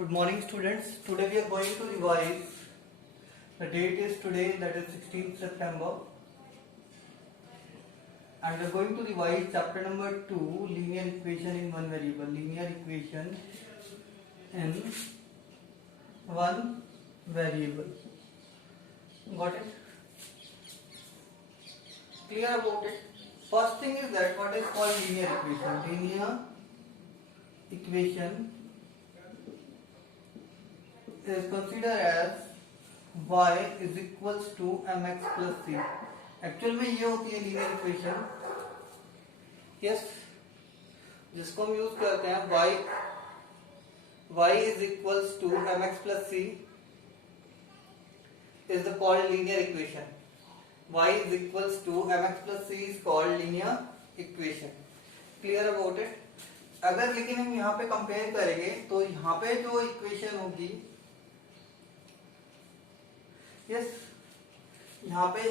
Good morning, students. Today we are going to revise. The date is today, that is 16th September, and we are going to revise chapter number 2, linear equation in one variable. Linear equation in one variable. Got it? Clear about it? First thing is that what is called linear equation. Linear equation is considered as y is equals to mx plus c. Actual में ये होती है linear equation. Yes, जिसको हम use करते हैं y is equals to mx plus c is the called linear equation. Y is equals to mx plus c is called linear equation. Clear about it? अगर लेकिन हम यहाँ पे कंपेयर करेंगे तो यहाँ पे जो इक्वेशन होगी, यस, यहाँ पे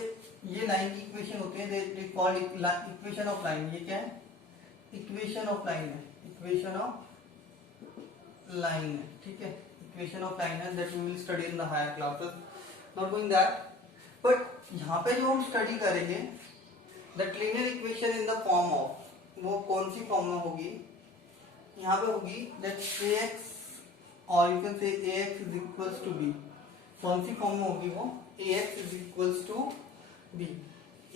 ये लाइन की इक्वेशन होती है, they called equation of line. ये क्या है? इक्वेशन ऑफ लाइन है. इक्वेशन ऑफ लाइन है. ठीक है, इक्वेशन ऑफ लाइन है. That we will study in the higher classes. Not going that, but यहाँ पे जो हम स्टडी करेंगे that linear equation in the form of, वो कौन सी फॉर्म में होगी? यहाँ पे होगी दैट ax और you can say ax is equals to b. कौन सी फॉर्म में होगी वो? ax is equals to b.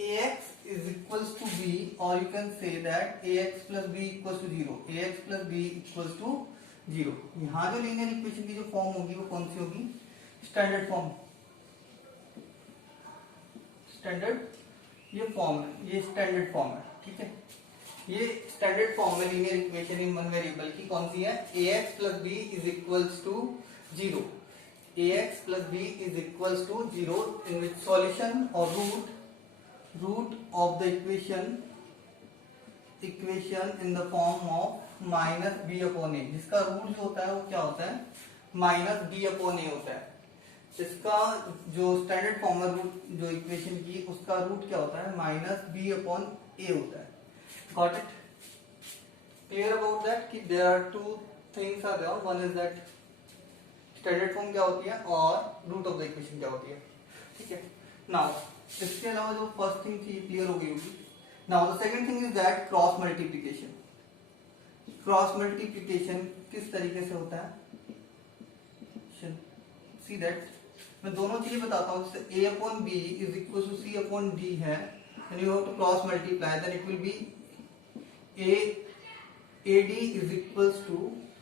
ax is equals to b और you can say that ax plus b equals to 0. ax plus b equals to 0. यहाँ जो linear equation की जो फॉर्म होगी वो कौन सी होगी? Standard form. स्टैंडर्ड ये फॉर्म है, ये स्टैंडर्ड फॉर्म है. ठीक है, ये स्टैंडर्ड फॉर्म में linear equation in one variable की कौन सी है? ax plus b is equals to 0. ax plus b is equals to 0 in which solution or root of the equation in the form of minus b upon a. जिसका root जो होता है वो क्या होता है? माइनस b अपॉन a होता है. इसका जो स्टैंडर्ड फॉर्म है रूट जो इक्वेशन की, उसका रूट क्या होता है? माइनस b अपॉन a होता है. Got it? Clear about that कि there are two things are there. One is that standard form क्या होती है और रूट ऑफ द इक्वेशन क्या होती है. ठीक है, नाउ इसके अलावा जो फर्स्ट थिंग थी क्लियर हो गई होगी. Now the second thing is that cross multiplication. Cross multiplication किस तरीके से होता है? सी दैट मैं दोनों चीजें बताता हूँ. जैसे a upon b is equal to c upon d है, then you have to cross multiply, then it will be ad is equals to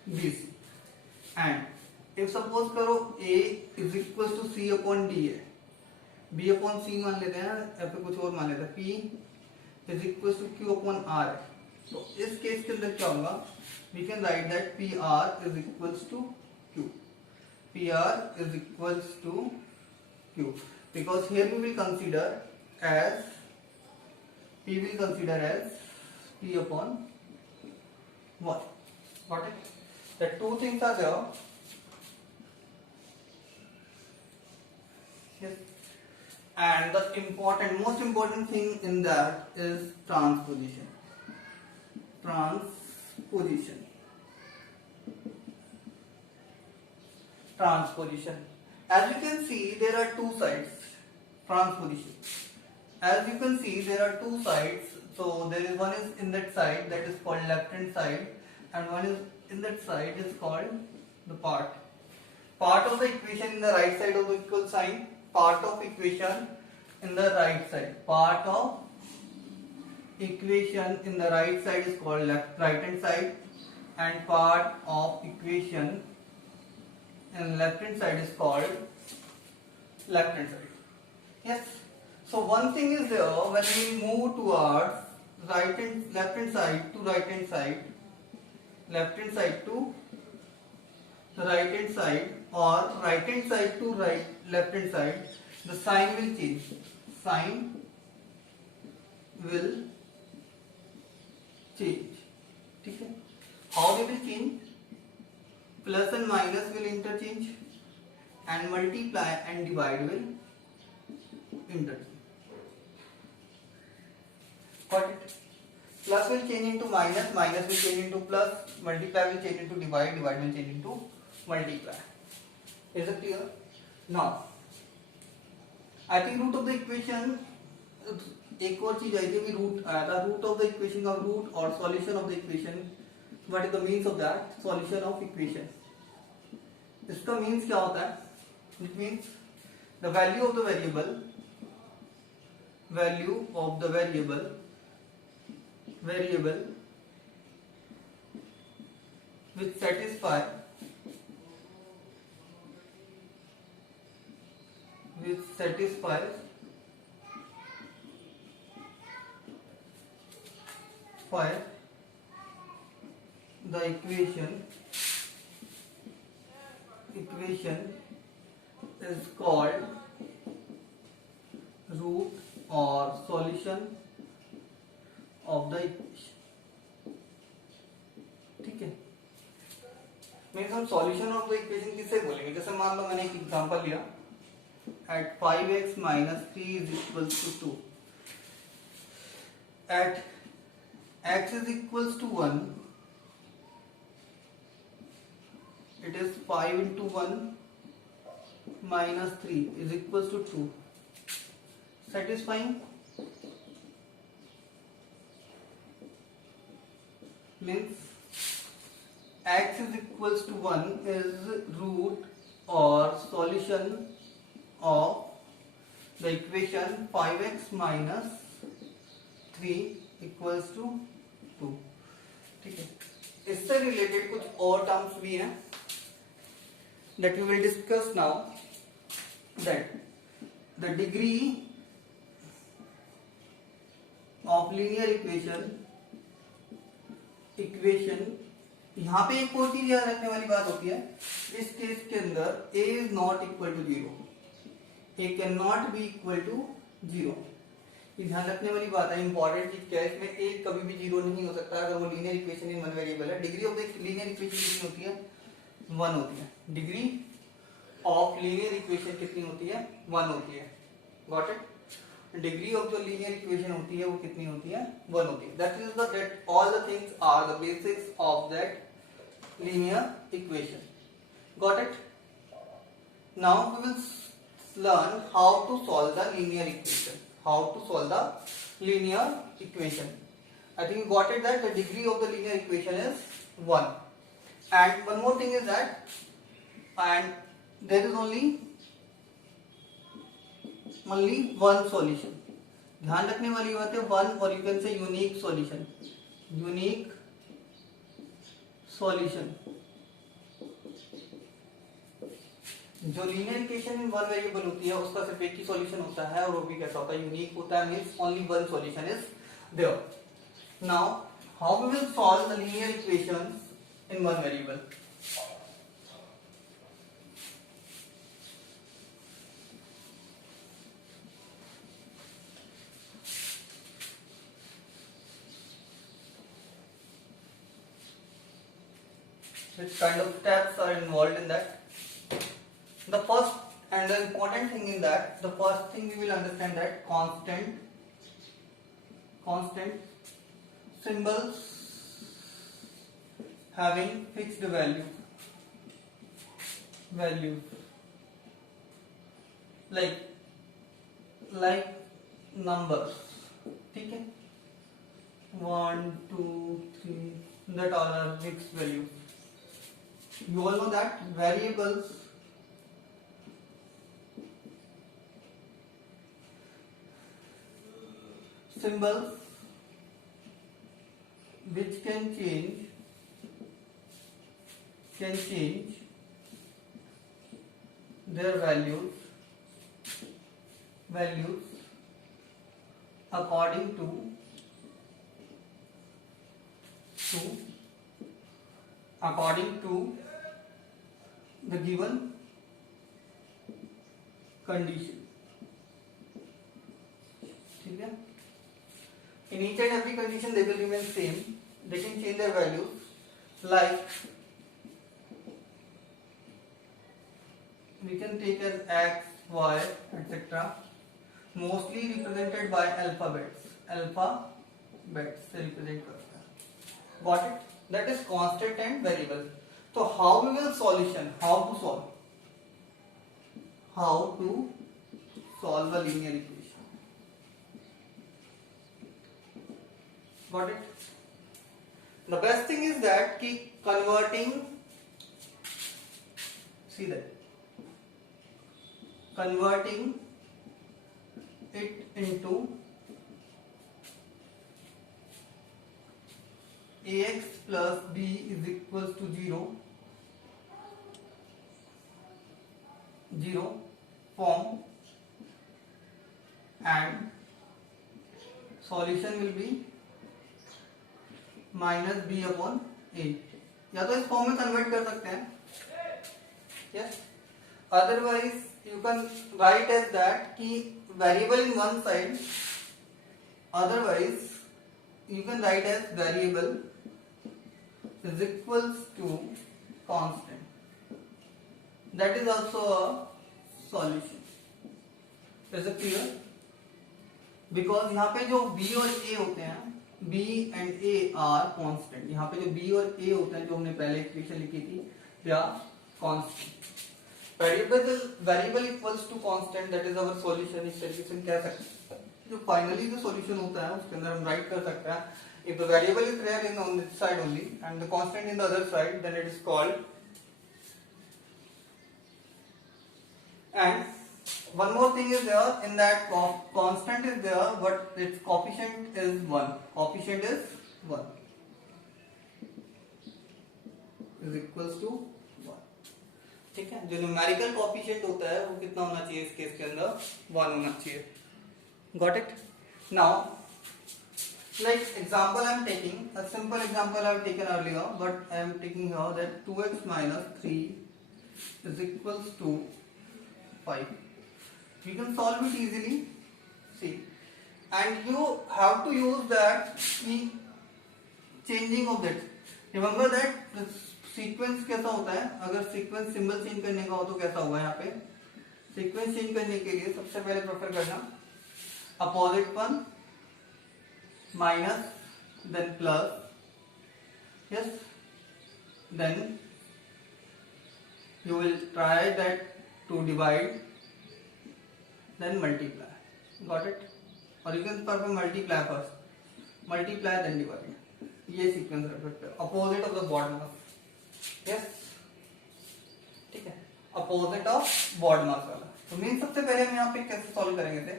bc. And if suppose करो a is equal to c upon d है, b upon c मान लेते हैं या फिर कुछ और मान लेते हैं, p is equal to q upon r है. तो इस केस के अंदर क्या होगा? We can write that pr is equal to q. pr is equal to q because here we will consider as p upon 1. Got it? The two things are there. Yes. And the most important thing in that is transposition. As you can see, there are two sides. Transposition. As you can see, there are two sides. So there is one is in that side, that is called left hand side, and one is in that side is called the part of the equation in the right side of the equal sign. Part of equation in the right side. Part of equation in the right side is called right hand side, and part of equation in left hand side is called left hand side. Yes. So one thing is there, when we move towards left hand side to right hand side, left hand side to right hand side, or right hand side to left hand side, the sign will change. ठीक है, how they will change? Plus and minus will interchange, and multiply and divide will interchange. Got it? Plus will change into minus, minus will change into plus, multiply will change into divide, divide will change into multiply. Is it clear? Now, I think root of the equation, एक और चीज आई थी अभी root आया था, root of the equation का root और solution of the equation. What is the means of that? Solution of equation. इसका मीन्स क्या होता है? It means the value of the variable, value of the variable which satisfies the equation is called root or solution of the equation. ठीक है. Means हम solution of the equation किससे बोलेंगे? जैसे मान लो मैंने एक एग्जांपल लिया, at 5x minus 3 is equals to 2, at x is equals to 1, it is 5 into 1 minus 3 is equals to 2. Satisfying? Means x is equals to 1 is root or solution of the equation 5x minus 3 equals to 2. ठीक है. इससे related कुछ और terms भी हैं that we will discuss now. That the degree of linear equation यहाँ पे एक और चीज याद रखने वाली बात होती है. इस केस के अंदर a is not equal to 0, a cannot be equal to 0. ये ध्यान रखने वाली बात है. इंपॉर्टेंट चीज क्या है इसमें? a कभी भी 0 नहीं हो सकता अगर वो linear equation in one variable है. Degree of the linear equation कितनी होती है? 1 होती है. डिग्री ऑफ लीनियर इक्वेशन कितनी होती है? 1 होती है. Got it? डिग्री ऑफ जो लीनियर इक्वेशन होती है वो कितनी होती है? 1 होती है. That is that all the things are the basics of that linear equation. Got it? Now we will learn how to solve the linear equation. How to solve the linear equation. I think you got it that the degree of the linear equation is 1. And one more thing is that, and there is only one solution. ध्यान रखने वाली बात है one, और you can say unique solution. Unique solution. जो linear equation in one variable होती है उसका सिर्फ एक ही सॉल्यूशन होता है और वो भी कैसा होता है? यूनिक होता है. Means only one solution is there. Now how we will solve the linear equations in one variable? Which kind of steps are involved in that? The first and the important thing in that, the first thing we will understand that constant symbols having fixed values like numbers. ठीक है? 1, 2, 3, that all are fixed values. You all know that variables symbols which can change their values according to the given condition. ठीक है? In each and every condition they will remain same. They can change their values, like we can take as x, y, etc. mostly represented by alphabets से represent करता है. Got it? That is constant and variable. So how we will solution? How to solve? How to solve a linear equation? Got it? The best thing is that keep converting. See that. Converting it into ax plus b is equals to 0 form, and solution will be minus B upon A, या तो इस form में convert कर सकते हैं, yes, otherwise you can write as that कि variable in one side, otherwise you can write as variable is equals to constant, that is also a solution. Is it clear? Because यहाँ पे जो B और ए होते हैं, b and a are constant, यहाँ पे जो b और a होते हैं जो हमने पहले इक्वेशन लिखी थी, they are constant. Variable equals to constant, that is our solution। इस तरीके से कह सकते हैं जो फाइनली जो सॉल्यूशन होता है उसके अंदर हम राइट कर सकते हैं, if the variable is there in on this side only and the constant in the other side, then it is called, and one more thing is there, in that constant is there but its coefficient is 1, coefficient is 1 is equals to 1, ठीक है। जो numerical coefficient होता है वो कितना होना चाहिए इस केस के अंदर? 1 होना चाहिए। Got it? Now like example I am taking a simple example I have taken earlier, but I am taking here that 2x minus 3 is equals to 5. We can solve it easily, see, and you have to use that changing of that. Remember that the sequence कैसा होता है, अगर sequence symbol change करने का हो तो कैसा होगा? यहाँ पे sequence change करने के लिए सबसे पहले प्रेफर करना opposite one minus then plus, yes, then you will try that to divide, then multiply. Got it? Or you can perform multiply first, multiply then divide. ये सीक्वेंस रख सकते हो, opposite of the BOD mass, yes, ठीक है, opposite of BOD mass वाला। तो mean सबसे पहले हम यहाँ पे कैसे सॉल्व करेंगे थे,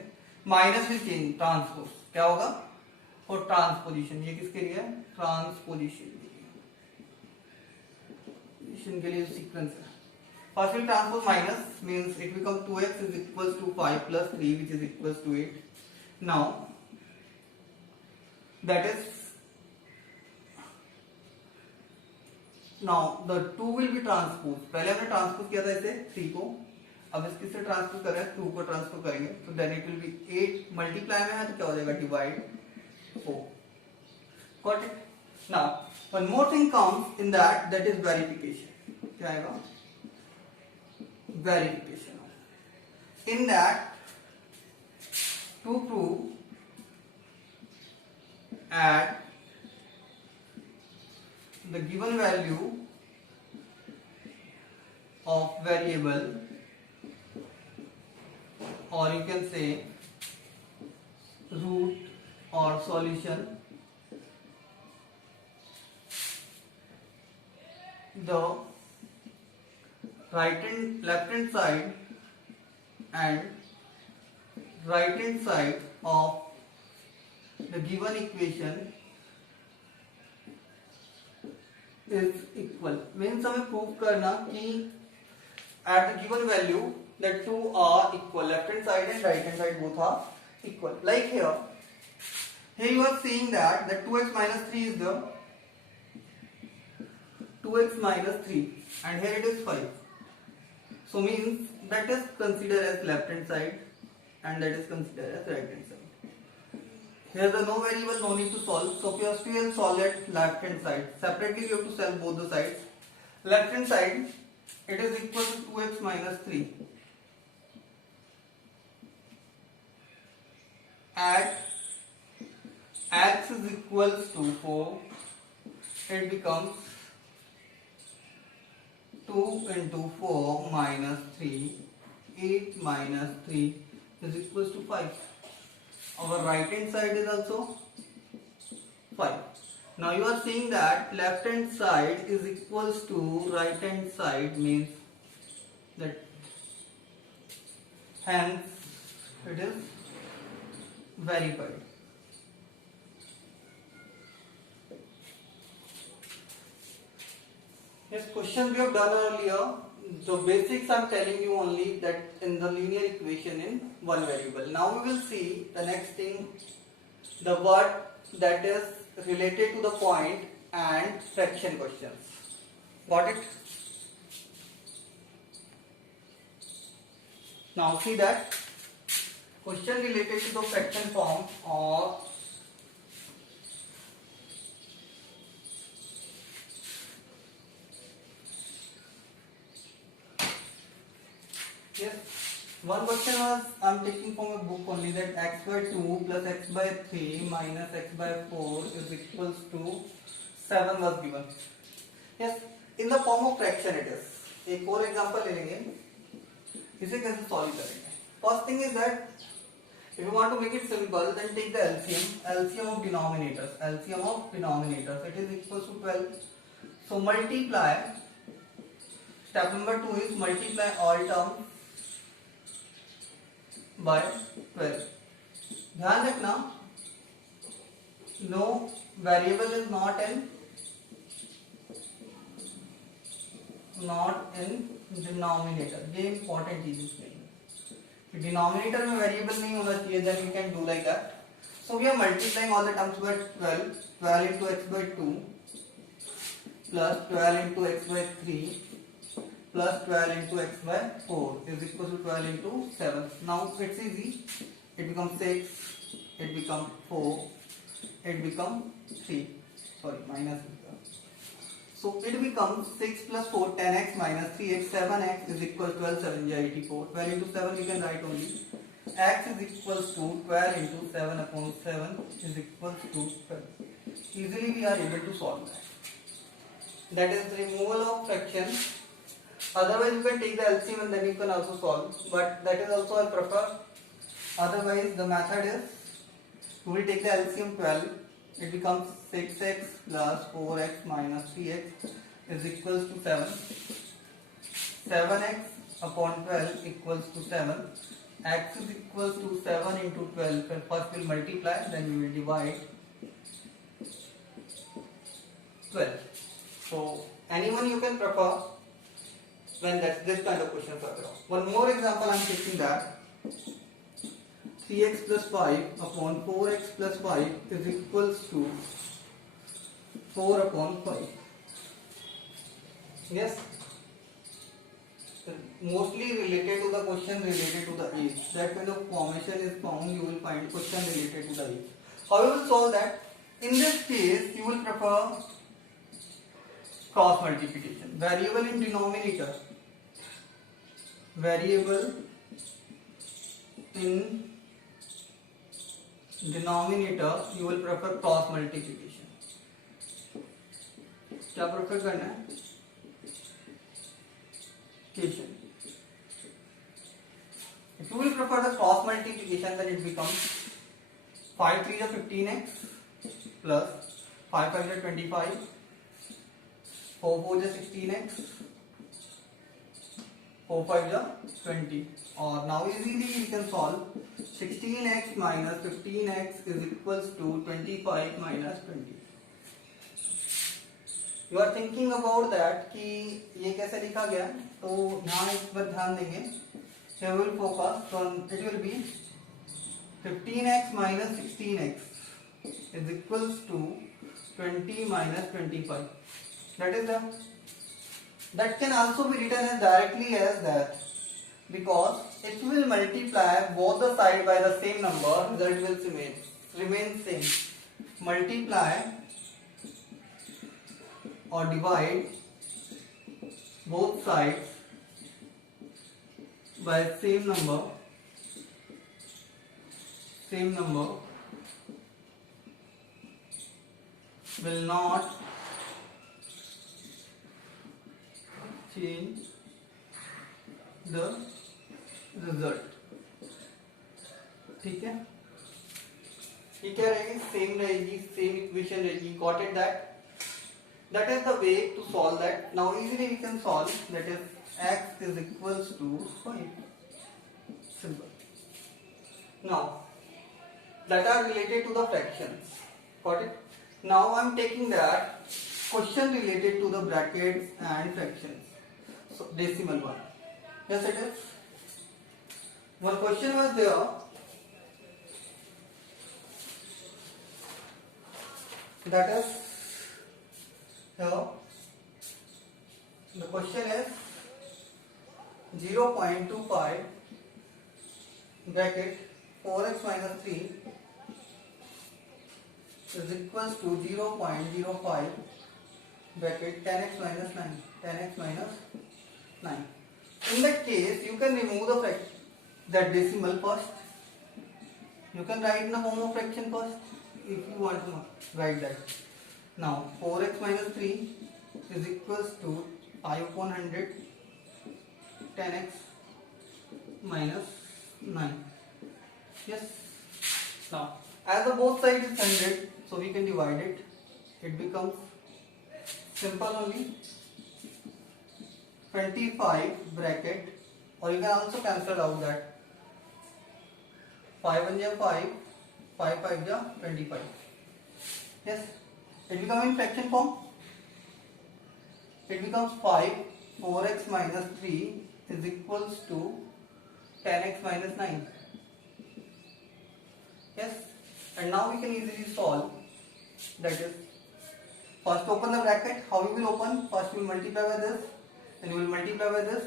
माइनस विल चेंज ट्रांसपोज, क्या होगा? और ट्रांसपोजिशन, ये किसके लिए? ट्रांसपोजिशन के लिए सीक्वेंस है। First will transpose minus means it becomes 2x is equals to 5 plus 3 which is equals to 8. Now that is, now the 2 will be transposed, पहले हमने ट्रांसपोज किया था इसे 3 को, अब इसके से ट्रांसपोज कर रहे हैं, 2 को ट्रांसपोज करेंगे तो then it will be 8, multiply में है तो क्या हो जाएगा? Divide 4। Got it? Now one more thing comes in that, that is verification। क्या आएगा? Verification। In that, to prove at the given value of variable, or you can say root or solution, the left hand side and right hand side of the given equation is equal। means हमें prove करना कि at the given value the two are equal, left hand side and right hand side both are equal। like here you are seeing that the 2x minus 3 is the 2x minus 3 and here it is 5, so means that is considered as left hand side and that is considered as right hand side। Here the no variable, no need to solve, so first we will solve at left hand side separately, you have to solve both the sides। left hand side it is equal to 2x minus 3 at x is equals to 4, it becomes 2 into 4 minus 3, 8 minus 3 is equals to 5. Our right hand side is also 5. Now you are seeing that left hand side is equals to right hand side, means that hence it is verified. Yes, question we have done earlier. The basics I am telling you only, that in the linear equation in one variable. Now we will see the next thing, the word that is related to the point and fraction questions. Got it? Now see that question related to the fraction form or yes, one question was I am taking from a book only, that x by 2 plus x by 3 minus x by 4 is equals to 7 was given. Yes, in the form of fraction it is. एक और example ले लेंगे, इसे कैसे solve करेंगे. First thing is that if you want to make it simple, then take the LCM of denominators, it is equals to 12. So multiply, step number 2 is multiply all terms by 12. ध्यान रखना, no variable is not in denominator. ये important चीज इसमें, denominator में variable नहीं होना चाहिए. then we can do like that. So we are multiplying all the terms by 12 into x by 2 plus 12 into x by 3 plus 12 into x by 4 is equal to 12 into 7. Now it's easy, it becomes 6, it becomes 4, it becomes 3, sorry minus. So it becomes 6 plus 4, 10x minus 3x, 7x is equal to 12, 7 is 84. 12 into 7 we can write only. X is equals to 12 into 7 upon 7 is equals to 12. Easily we are able to solve that. That is the removal of fraction. Otherwise you can take the LCM and then you can also solve. But that is also I prefer. Otherwise the method is, we will take the LCM 12. It becomes 6x plus 4x minus 3x is equals to 7. 7x upon 12 equals to 7. X is equals to 7 into 12. First we'll multiply, then we will divide 12. So anyone you can prefer when this kind of questions are there. One more example I am taking, that 3x plus 5 upon 4x plus 5 is equals to 4 upon 5. Yes, mostly related to the question related to the age. That kind of formation is found, you will find question related to the age. How you will solve that? In this case you will prefer cross multiplication. Variable in denominator, variable in denominator you will prefer cross multiplication. क्या prefer करना है? If you will prefer the cross multiplication, then it becomes 5 3 is 15x plus 5 5 is 25, 4 4 is 16x, 4 5 is 20. Or now easily we can solve 16x minus 15x is equals to 25 minus 20. You are thinking about that कि ये कैसे लिखा गया, तो यहाँ इस पर ध्यान देंगे. So we will focus on, it will be 15x minus 16x is equals to 20 minus 25. That is that can also be written as directly as that, because it will multiply both the side by the same number, result will remain same. Multiply or divide both sides by same number will not change the result. ठीक है, ये क्या रहेगी, same रहेगी, same equation रहेगी. Got it? That is the way to solve that. Now easily we can solve, that is x is equals to 5. Simple. Now that are related to the fractions. Got it? Now I am taking that question related to the brackets and fractions. So decimal one. Yes, it is. One question was there. That is here. The question is 0.25 bracket 4x minus 3 is equals to 0.05 bracket 10x minus 9. 10x minus 9. In that case, you can remove the fraction, that decimal first. You can write in the form of fraction first if you want to write that. Now 4x minus 3 is equals to 5 upon 100 10x minus 9. Yes. Now as the both sides is 100, so we can divide it. It becomes simple only 25 bracket, or you can also cancel out that 5 1 ja 5, 5 5 ja 25. Yes, it becomes in fraction form. It becomes 5 4x minus 3 is equals to 10x minus 9. Yes, and now we can easily solve. That is, first open the bracket. How you will open? First you will multiply by this, and you will multiply by this.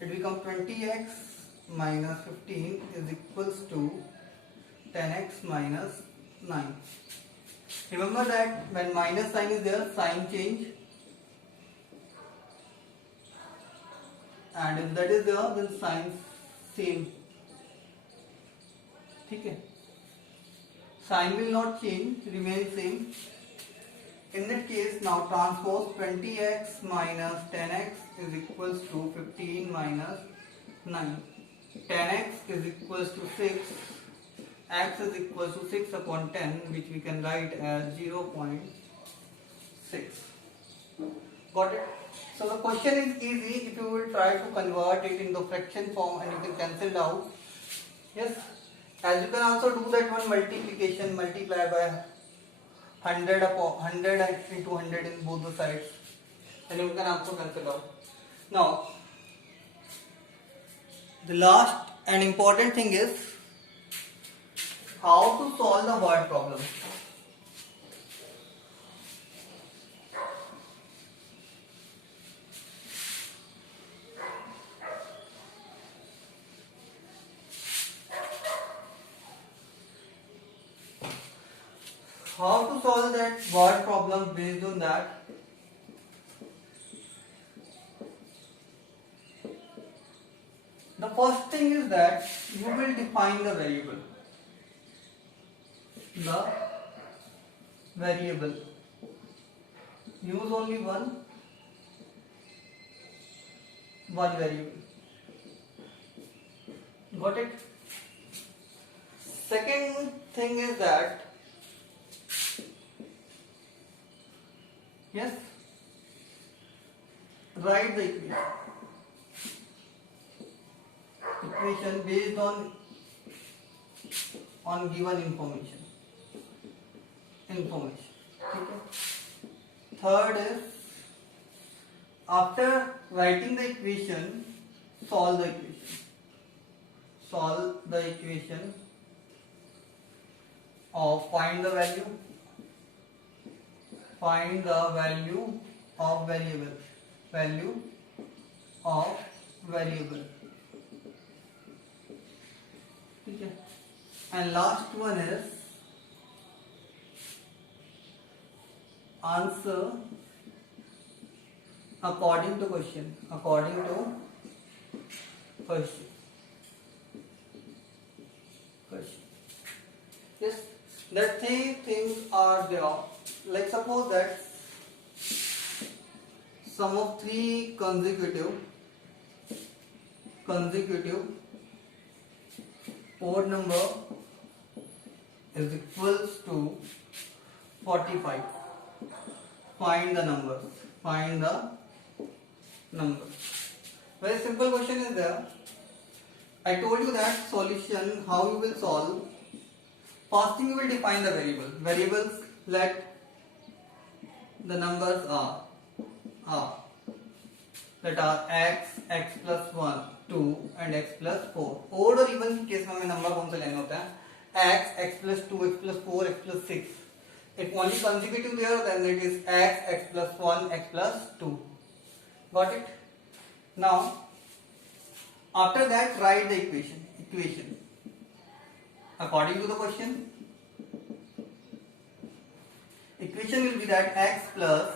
It becomes 20x minus 15 is equals to 10x minus 9. Remember that when minus sign is there, sign change, and if that is there, then sign same. Okay. Sign will not change, remain same. In that case, now transpose 20x minus 10x is equals to 15 minus 9. 10x is equals to 6. X is equals to 6 upon 10, which we can write as 0.6. Got it? So the question is easy if you will try to convert it into fraction form, and you can cancel it out. Yes. As you can also do that one multiplication, multiply by 100 upon 100 into 100 in both the sides, and you can also cancel out. Now the last and important thing is how to solve the word problem. How to solve that word problem based on that? The first thing is that you will define the variable. The variable. Use only one variable. Got it? Second thing is that, yes, write the equation based on given information. Okay. Third is, after writing the equation, solve the equation. Solve the equation of find the value. Find the value of variable. Value of variable. Okay. And last one is answer according to question. According to question. Yes, the three things are there. Like suppose that sum of three consecutive odd number is equals to 45. Find the numbers. Very simple question is there. I told you that solution, how you will solve. First thing, you will define the variables. Let the numbers are that are x plus 1, 2 and x plus 4. Odd और even case में हमें number कौन सा लेना होता है? x plus 2, x plus 4, x plus 6. If only consecutive there, then it is x plus 1, x plus 2. Got it? Now, after that, write the equation according to the question. Equation will be that x plus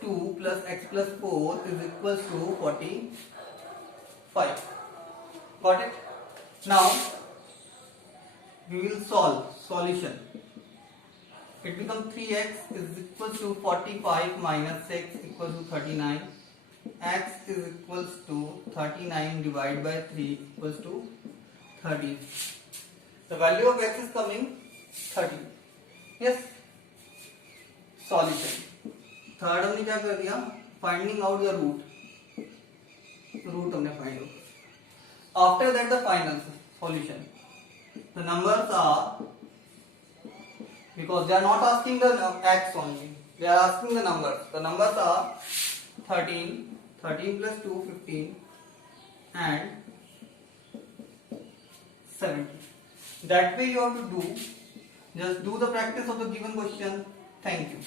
2 plus x plus 4 is equals to 45. Got it? Now we will solve. Solution. It becomes 3x is equals to 45 minus 6 equals to 39. X is equals to 39 divided by 3 equals to 30. The value of x is coming 30. Yes. Solution. Third हमने क्या कर दिया? Finding out your root हमने find out. After that the final solution. The numbers are, because they are not asking the x only, they are asking the numbers. The numbers are 13 plus 2 15 and 70. That way you have to do. Just do the practice of the given question. Thank you.